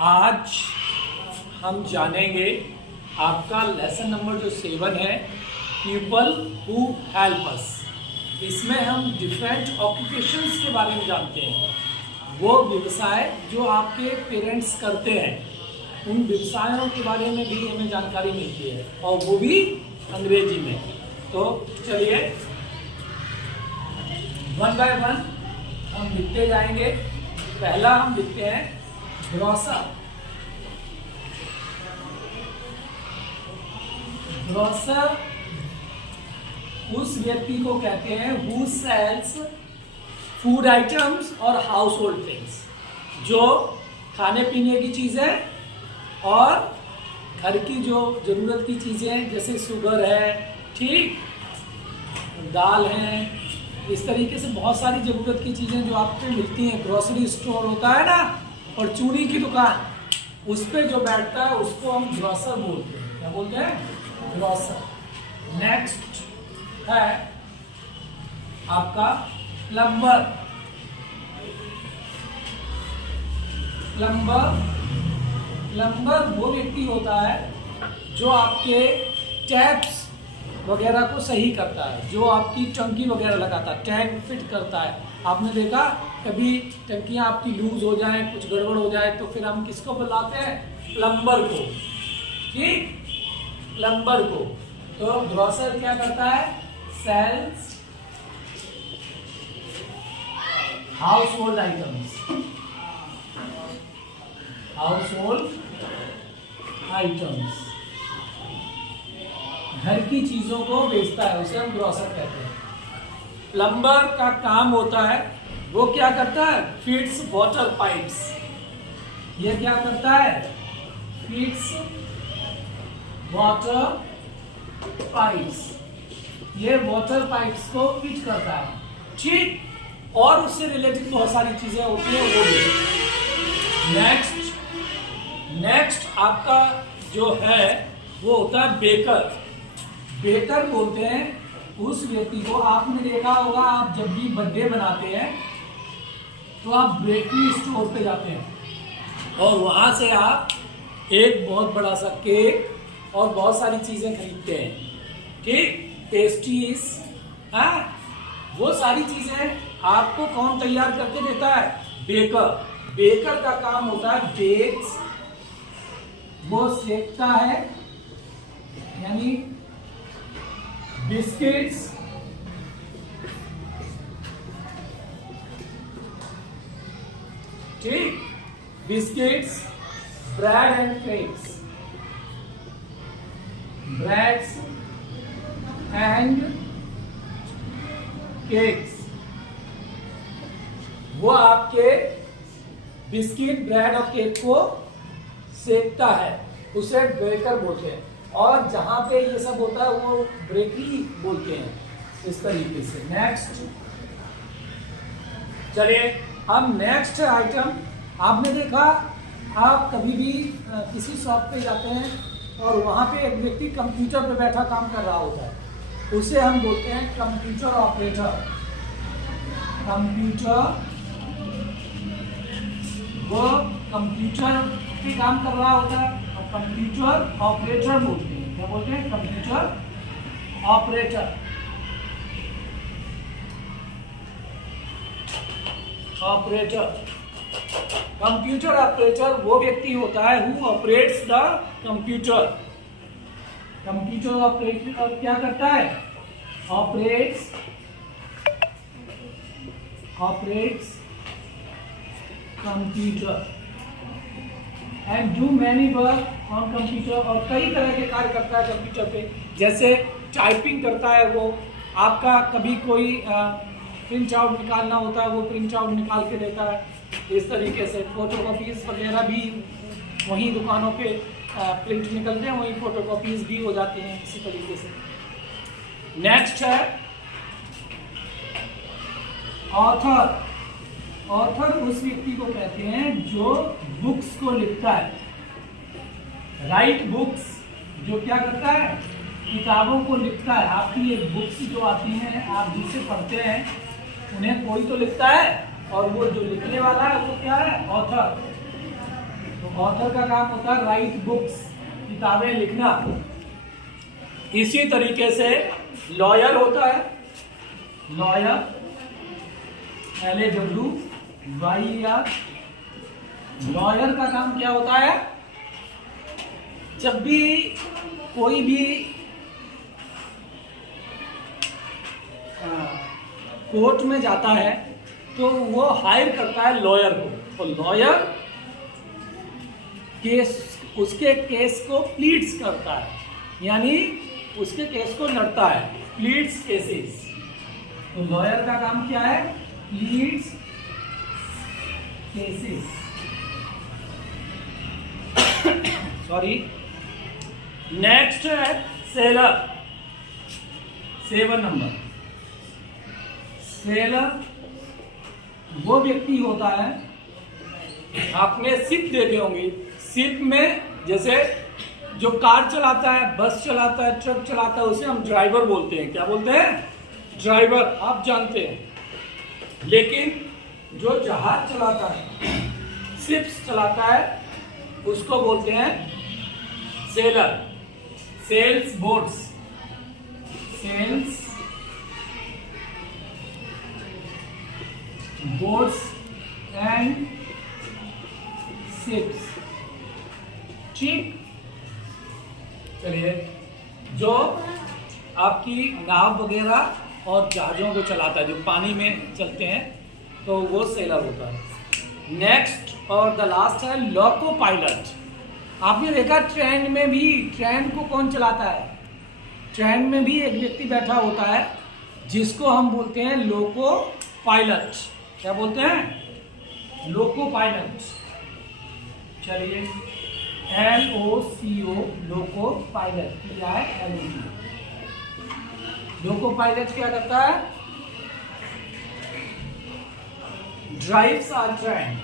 आज हम जानेंगे आपका लेसन नंबर जो 7 है, पीपल हु हेल्प अस। इसमें हम डिफरेंट ऑक्यूपेशंस के बारे में जानते हैं, वो व्यवसाय जो आपके पेरेंट्स करते हैं, उन व्यवसायों के बारे में भी हमें जानकारी मिलती है, और वो भी अंग्रेजी में। तो चलिए वन बाय वन हम लिखते जाएंगे। पहला हम लिखते हैं ग्रोसर। ग्रोसर उस व्यक्ति को कहते हैं हु सेल्स फूड आइटम्स और हाउस होल्ड थिंग्स, जो खाने पीने की चीजें और घर की जो जरूरत की चीजें, जैसे शुगर है, ठीक, दाल है, इस तरीके से बहुत सारी जरूरत की चीजें जो आपको मिलती हैं। ग्रोसरी स्टोर होता है ना, और चूड़ी की दुकान, उस पे जो बैठता है उसको हम ग्रोसर बोलते हैं। क्या बोलते हैं? ग्रोसर। नेक्स्ट है आपका प्लम्बर। प्लम्बर वो व्यक्ति होता है जो आपके टैप्स वगैरह को सही करता है, जो आपकी टंकी वगैरह लगाता है, टैंक फिट करता है। आपने देखा कभी टंकियां आपकी लूज हो जाए, कुछ गड़बड़ हो जाए, तो फिर हम किसको बुलाते हैं? प्लम्बर को। ठीक, प्लम्बर को। तो ग्रोसर क्या करता है? Sells household items. Household items, घर की चीजों को बेचता है, उसे हम ग्रोसर कहते हैं। प्लम्बर का काम होता है, वो क्या करता है? Fits water pipes. ये क्या करता है? Fits water pipes. ये वाटर पाइप्स को फिट करता है, ठीक, और उससे रिलेटेड बहुत सारी चीजें होती हैं, वो भी। नेक्स्ट आपका जो है वो होता है बेकर। बेकर बोलते हैं उस व्यक्ति को, आपने देखा होगा, आप जब भी बर्थडे मनाते हैं तो आप बेकरी स्टोर पे जाते हैं और वहां से आप एक बहुत बड़ा सा केक और बहुत सारी चीजें खरीदते हैं, ठीक, पेस्ट्रीज, वो सारी चीजें आपको कौन तैयार करके देता है? बेकर। बेकर का काम होता है बेक्स, वो सेकता है, यानी बिस्किट्स, ठीक, biscuits, bread and cakes, breads and cakes. वो आपके बिस्किट, ब्रेड और केक को सेकता है, उसे बेकर बोलते हैं। और जहां पे ये सब होता है वो बेकरी बोलते हैं, इस तरीके से। नेक्स्ट चलिए हम नेक्स्ट आइटम, आपने देखा, आप कभी भी किसी शॉप पे जाते हैं और वहां पे एक व्यक्ति कंप्यूटर पे बैठा काम कर रहा होता है, उसे हम बोलते हैं कंप्यूटर ऑपरेटर। कंप्यूटर, वो कंप्यूटर पे काम कर रहा होता है, कंप्यूटर ऑपरेटर बोलते हैं। क्या बोलते हैं? Computer operator. कंप्यूटर ऑपरेटर वो व्यक्ति होता है who operates the computer. Computer operator क्या करता है? Operates computer and do many work on computer, और कई तरह के कार्य करता है कंप्यूटर पे, जैसे टाइपिंग करता है वो, आपका कभी कोई प्रिंट आउट निकालना होता है, वो प्रिंट आउट निकाल के देता है, इस तरीके से। फोटोकॉपीज वगैरह भी वहीं दुकानों पे प्रिंट निकलते हैं, वहीं फोटोकॉपीज भी हो जाती हैं, इसी तरीके से। नेक्स्ट है ऑथर। ऑथर उस व्यक्ति को कहते हैं जो बुक्स को लिखता है। राइट बुक्स, जो क्या करता है? किताबों को लिखता है। आपकी ये बुक्स जो आती हैं, आप जिसे पढ़ते हैं, उन्हें कोई तो लिखता है, और वो जो लिखने वाला है वो क्या है? ऑथर। तो ऑथर का काम होता है राइट बुक्स, किताबें लिखना। इसी तरीके से लॉयर होता है, लॉयर LAWYER। लॉयर का काम क्या होता है? जब भी कोई भी कोर्ट में जाता है तो वो हायर करता है लॉयर को, तो लॉयर केस, उसके केस को प्लीड्स करता है, यानी उसके केस को लड़ता है, प्लीड्स केसेस। तो लॉयर का काम क्या है? Pleads cases. सॉरी। नेक्स्ट है सेलर, 7 नंबर। सेलर वो व्यक्ति होता है, आपने शिप देखे होंगे, शिप में जैसे जो कार चलाता है, बस चलाता है, ट्रक चलाता है, उसे हम ड्राइवर बोलते हैं। क्या बोलते हैं? ड्राइवर, आप जानते हैं। लेकिन जो जहाज चलाता है, शिप्स चलाता है, उसको बोलते हैं sailor. Sails boats, sails boats and ships. ठीक, चलिए। जो आपकी नाव वगैरह और जहाजों को चलाता है, जो पानी में चलते हैं, तो वो सेलर होता है। नेक्स्ट और द लास्ट है लोको पायलट। आपने देखा ट्रेन में भी, ट्रेन को कौन चलाता है? ट्रेन में भी एक व्यक्ति बैठा होता है जिसको हम बोलते हैं लोको पायलट। क्या बोलते हैं? Loco pilot. चलिए, LOCO, लोको पायलट। क्या है? लोको पायलट क्या करता है? Drives our train,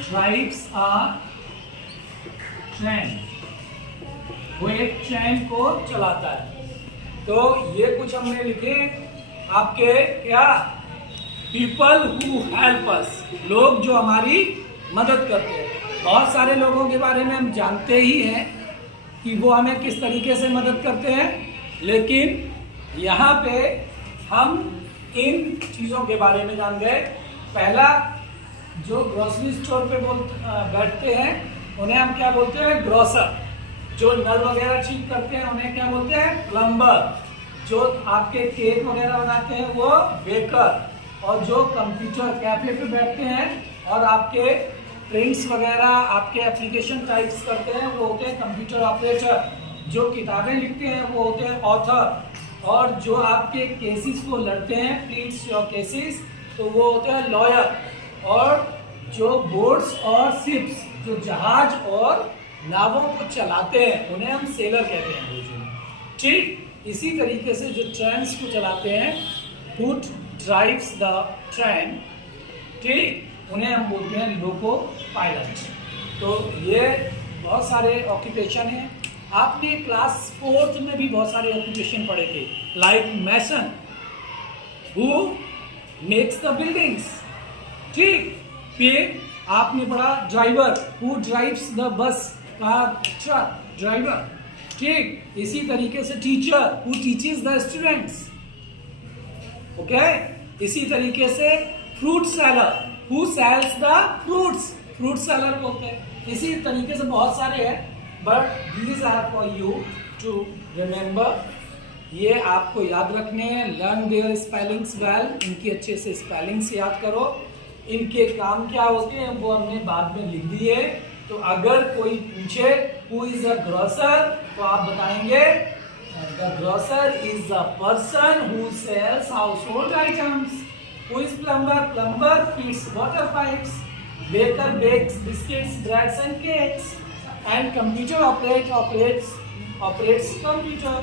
drives our train. वो एक ट्रेन को चलाता है। तो ये कुछ हमने लिखे आपके, क्या? पीपल हु हेल्प अस, लोग जो हमारी मदद करते हैं। बहुत सारे लोगों के बारे में हम जानते ही हैं कि वो हमें किस तरीके से मदद करते हैं, लेकिन यहाँ पे हम इन चीज़ों के बारे में जान गए। पहला, जो ग्रोसरी स्टोर पे बैठते हैं उन्हें हम क्या बोलते हैं? ग्रोसर। जो नल वगैरह ठीक करते हैं उन्हें क्या बोलते हैं? प्लम्बर। जो आपके केक वगैरह बनाते हैं वो बेकर। और जो कंप्यूटर कैफे पे बैठते हैं और आपके प्रिंट्स वगैरह, आपके एप्लीकेशन टाइप्स करते हैं, वो होते हैं कंप्यूटर ऑपरेटर। जो किताबें लिखते हैं वो होते हैं ऑथर। और जो आपके केसेस को लड़ते हैं, प्लीड्स योर केसेस, तो वो होते हैं लॉयर। और जो बोट्स और शिप्स, जो जहाज और नावों को चलाते हैं, उन्हें हम सेलर कहते हैं। ठीक इसी तरीके से जो ट्रेन्स को चलाते हैं, हु ड्राइव्स द ट्रेन, ठीक, उन्हें हम बोलते हैं लोको पायलट। तो ये बहुत सारे ऑक्यूपेशन हैं। आपने क्लास 4th में भी बहुत सारे ऑक्यूपेशन पढ़े थे, like mason, who makes the buildings. ठीक, फिर आपने पढ़ा driver, who drives the bus, car, truck, driver. ठीक, इसी तरीके से teacher, who teaches the students. Okay, इसी तरीके से fruit seller, who sells the fruits, fruit seller बोलते हैं। इसी तरीके से बहुत सारे हैं, but these are for you to remember. ये आपको याद रखने हैं। लर्न देयर स्पेलिंग्स वेल, इनकी अच्छे से स्पेलिंग्स याद करो। इनके काम क्या होते हैं वो हमने बाद में लिख दिए। तो अगर कोई पूछे हु इज अ ग्रोसर, तो आप बताएंगे the grocer is a person who sells household items. Who is plumber, plumber fits water pipes. Baker bakes biscuits, breads and cakes. And computer operates computer.